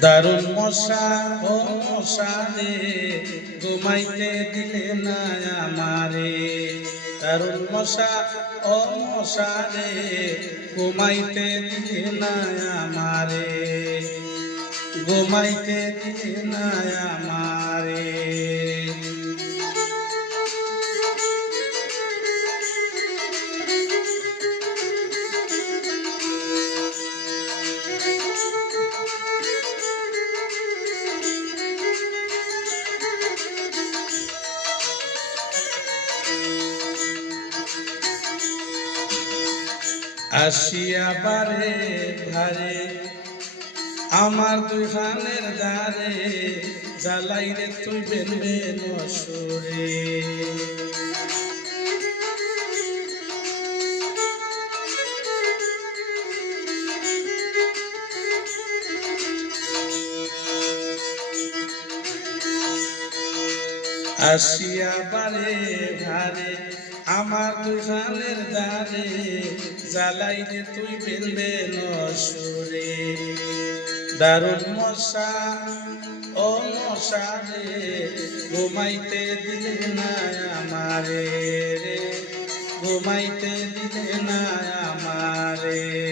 দারুণ মশা, ও মশা রে, ঘুমাইতে দিলে না আমারে। দারুণ মশা, ও মশা রে, ঘুমাইতে দিলে না আমারে। ঘুমাইতে দিলে না আমারে। আসিয়া বারে ধারে আমার দুহানের দ্বারে জ্বালাই রে তুই বেলবে নসরে। আসিয়া বারে ভারে আমার দুখানের দ্বারে জ্বালাই রে তুই ফেলবে নসুরে। দারুণ মশা, ও মশা রে, ঘুমাইতে দিলে না আমারে রে। ঘুমাইতে দিলে না আমারে।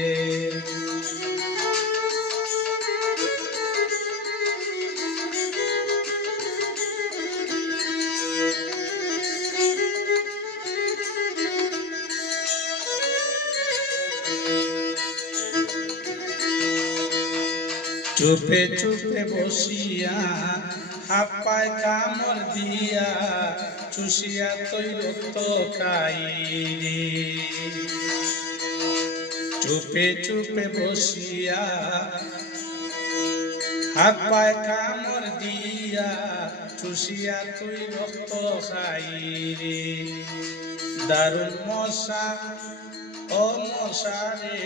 চুপে চুপে বসিয়া হাত পায় কামড় দিয়া চুষিয়া তৈ রক্ত খাই চুপে চুপে বসিয়া হাত পায় কামড় দিয়া চুষিয়া তুই রক্ত খাই দারুণ মশা ও মশা রে,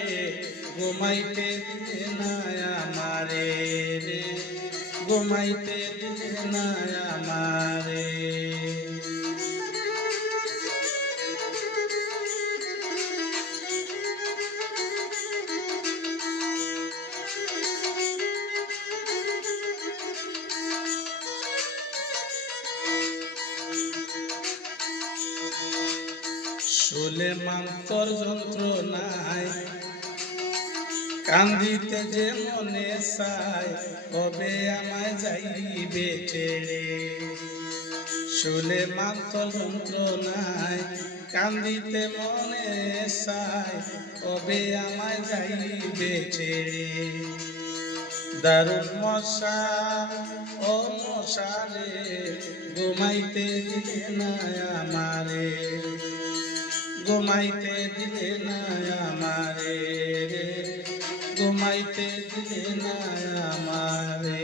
ঘুমাইতে দিলে না আমারে। ঘুমাইতে দিলে না আমারে। সুলেমান তোর যন্ত্রণায় কান্দিতে যে মনে চায়, কবে আমায় যাইবে ছেড়ে? সুলেমান তোর যন্ত্রণায় কান্দিতে মনে চায়, কবে আমায় যাইবে ছেড়ে? দারুণ মশা, ও মশা রে, ঘুমাইতে দিলে না আমারে। ঘুমাইতে দিলে না আমারে। ঘুমাইতে দিলে না আমারে